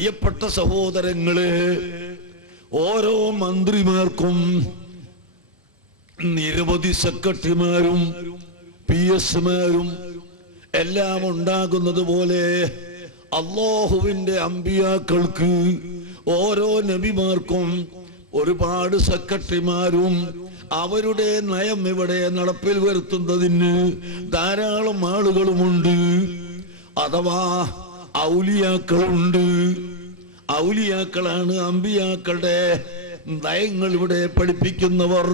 പ്രിയപ്പെട്ട സഹോദരങ്ങളെ, ഓരോ മന്ത്രിമാർക്കും നിരവധി സെക്രട്ടറിമാരും PS-മാരും എല്ലാം ഉണ്ടാകുന്നത് പോലെ അല്ലാഹുവിന്റെ അമ്പിയാക്കൾക്ക് ഓരോ നബിമാർക്കും ഒരുപാട് സെക്രട്ടറിമാരും അവരുടെ നയം ഇവിടെ നടപ്പിൽ വരുത്തുന്നതിന് ധാരാളം ആളുകളുമുണ്ട്. അഥവാ ഔലിയാക്കളുണ്ട്. ഔലിയാക്കളാണ് അമ്പിയാക്കളുടെ നയങ്ങൾ ഇവിടെ പഠിപ്പിക്കുന്നവർ.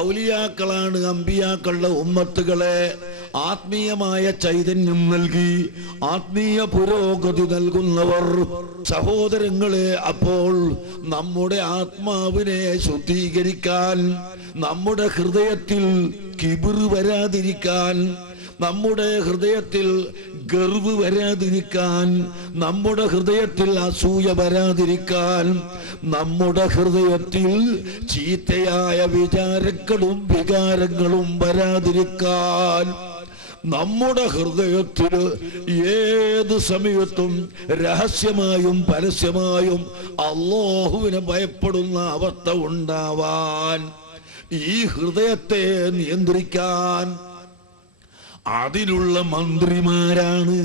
ഔലിയാക്കളാണ് അമ്പിയാക്കളുടെ ഉമ്മത്തുകളെ ആത്മീയമായ ചൈതന്യം നൽകി ആത്മീയ പുരോഗതി നൽകുന്നവർ. സഹോദരങ്ങളെ, അപ്പോൾ നമ്മുടെ ആത്മാവിനെ ശുദ്ധീകരിക്കാൻ, നമ്മുടെ ഹൃദയത്തിൽ കിബിർ വരാതിരിക്കാൻ, നമ്മുടെ ഹൃദയത്തിൽ ഗർവ് വരാതിരിക്കാൻ, നമ്മുടെ ഹൃദയത്തിൽ അസൂയ വരാതിരിക്കാൻ, നമ്മുടെ ഹൃദയത്തിൽ ചീത്തയായ വിചാരങ്ങളും വികാരങ്ങളും വരാതിരിക്കാൻ, നമ്മുടെ ഹൃദയത്തിൽ ഏത് സമയത്തും രഹസ്യമായും പരസ്യമായും അല്ലാഹുവിനെ ഭയപ്പെടുന്ന അവസ്ഥ ഉണ്ടാവാൻ, ഈ ഹൃദയത്തെ നിയന്ത്രിക്കാൻ അതിലുള്ള മന്ത്രിമാരാണ്,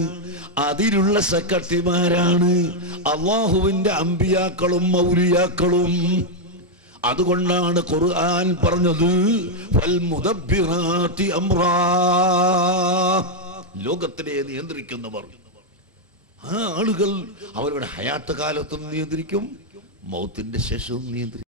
അതിലുള്ള സെക്രട്ടറിമാരാണ് അല്ലാഹുവിന്റെ അമ്പിയാക്കളും ഔലിയാക്കളും. അതുകൊണ്ടാണ് ഖുർആൻ പറഞ്ഞത് ഫൽ മുദബ്ബിറാത്തി അംറാ. ലോകത്തിനെ നിയന്ത്രിക്കുന്നവർ ആ ആളുകൾ അവരുടെ ഹയാത്ത് കാലത്തും നിയന്ത്രിക്കും, മൗത്തിന്റെ ശേഷവും നിയന്ത്രിക്കും.